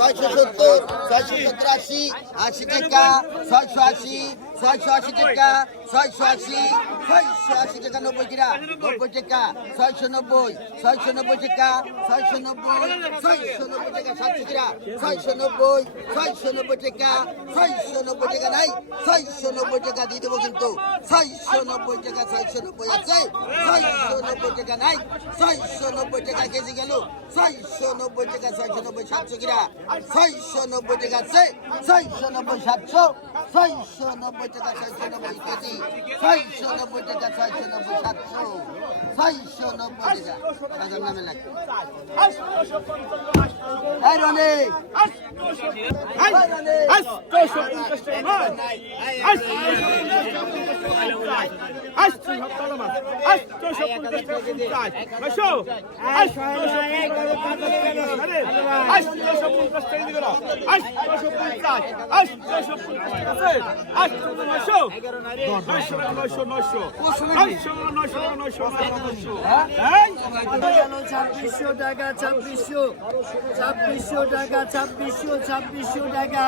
ছয়শো সত্তর ছয়শো সত্তর আশি টাকা, ছয়শো আশি ছয়শো আশি টাকা, ছয়শো আশি ছয়শো আশি টাকা, নব্বই কিরা নব্বই টাকা, ছয়শো নব্বই ছয়শো নব্বই টাকা, ছয়শো নব্বই ছয়শো নব্বই টাকা, সাতশো কিরা ছয়শো নব্বই ছয়শো নব্বই টাকা, ছয়শো নব্বই টাকা নাই, ছয়শো নব্বই টাকা দিয়ে দেবো কিন্তু, ছয়শো নব্বই টাকা, ছয়শো নব্বই আছে, ছয়শো নব্বই টাকা নাই ছয়শো নব্বই টাকা কেজি গেল ছয়শো নব্বই টাকা ছয়শো নব্বই সাতশো কিরা ছয়শো নব্বই টাকা আছে ছয়শো নব্বই সাতশো ছয়শো নব্বই টাকা ছয়শো নব্বই কেজি ছয়শো নব্বই টাকা ছয়শো নব্বই সাতশো ছয়শো নব্বই টাকা। বাজার নামে লাগবে। এই রনে এই রনে। ছাব্বিশশো টাকা ছাব্বিশশো ছাব্বিশশো টাকা ছাব্বিশশো ছাব্বিশশো টাকা